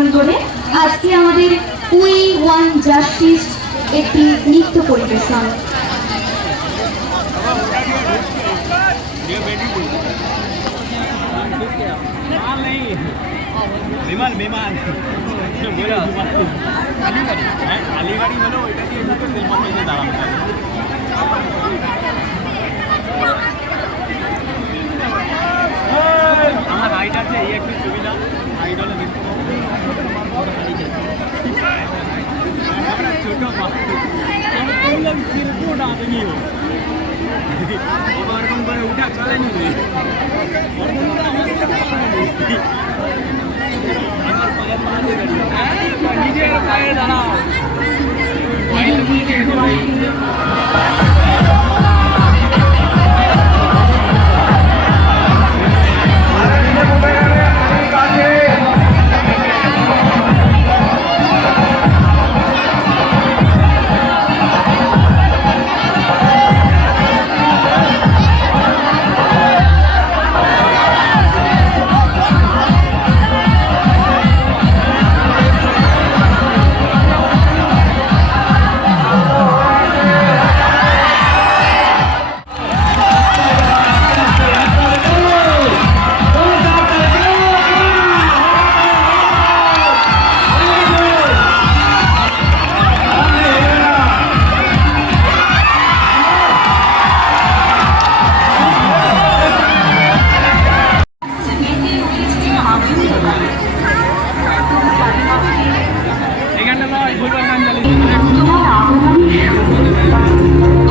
অনুসরণ করে আজকে আমাদের উই ওয়ান জাস্টিস একটি নৃত্য পরিবেশন। বিমান বিমান আলিবাড়ি হলো ওইটা দিয়ে ঢুকে তেল পাম্পে দাঁড়ানো আমার হাইট আছে এই একটু সুবিধা হাইট হলে ছোট ওরকম করে উঠা চলে নিবি নিজের পায়ে দাঁড়া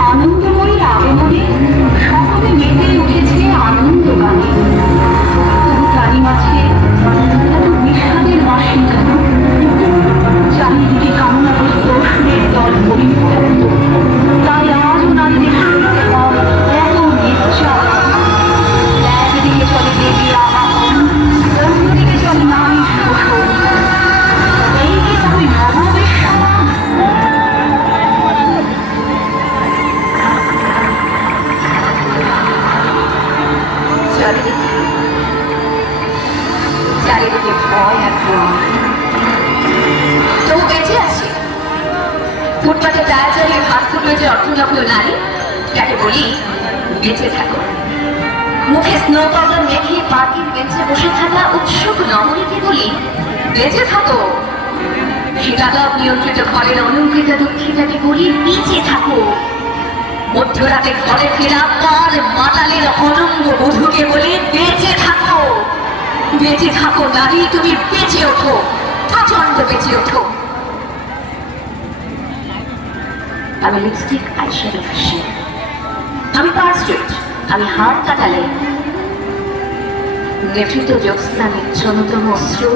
আনন্দময়ী আগমনে সকলে মেতে উঠেছে আনন্দ গানে। গাড়ি মাঝে এত বিষাদের মাসি কেন? চারিদিকে কামনাগ্রস্ত সুরের দল পরিভ্রান্ত। তাই আজও নারীদের শুনতে হয় এত নির্যাতন। একদিকে চলে দেবীর আবাহন, অন্যদিকে চলে নারীর শোষণ। এই কি তবে নববিশ্বরা? চারিদিকে ভয় আর ভয়। তবু বেঁচে আছে ফুটপাতে টায়ার চালিয়ে হাত ফুটলো যে অর্থলগ্ন নারী, তাকে বলি বেঁচে থাকো। মুখে স্নো পাউডার মেখে পার্কিং বেঞ্চে বসে থাকা উৎসুক নগরীকে বলি বেঁচে থাকো। শীতাতপ নিয়ন্ত্রিত ঘরের অলঙ্কৃত দুঃখিতাকে বলি বেঁচে থাকো। মধ্যরাতে ঘরে ফেরা তার মাতালের অনঙ্গ বধূকে বলে বেঁচে থাকো। বেঁচে থাকো নারী, তুমি বেঁচে ওঠো, প্রচন্ড বেঁচে ওঠো। আমি লিপস্টিক আইশ্যাডো ঘষি, আমি পার স্ট্রিট, আমি হাত কাটালে নেফিত জ্যোৎস্না নিচ্ছন্নতম অশ্রু,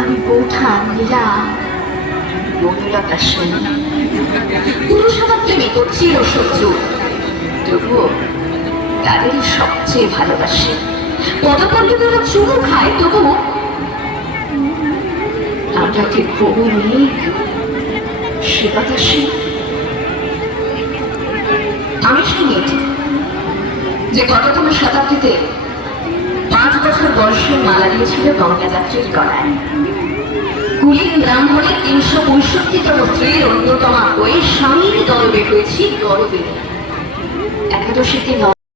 আমি বৌঠা মীরা বনলতা সেন। পুরুষ আমার প্রেমিক চির শত্রু, তবুও তাদেরই সবচেয়ে ভালোবাসে। পদপল্লীগুলো চুরু খায়, তবু আমরা কি বহু মেয়ে সে বাতাসে। আমি সেই মেয়েটি যে গত কোনো শতাব্দীতে 5 বছর বয়সে মালা দিয়েছিল গঙ্গা যাত্রীর গলায়। কুলীন ব্রাহ্মণের 365তম স্ত্রীর অন্যতমা হয়ে স্বামীর গর্বে হয়েছি গর্বে। একাদশীতে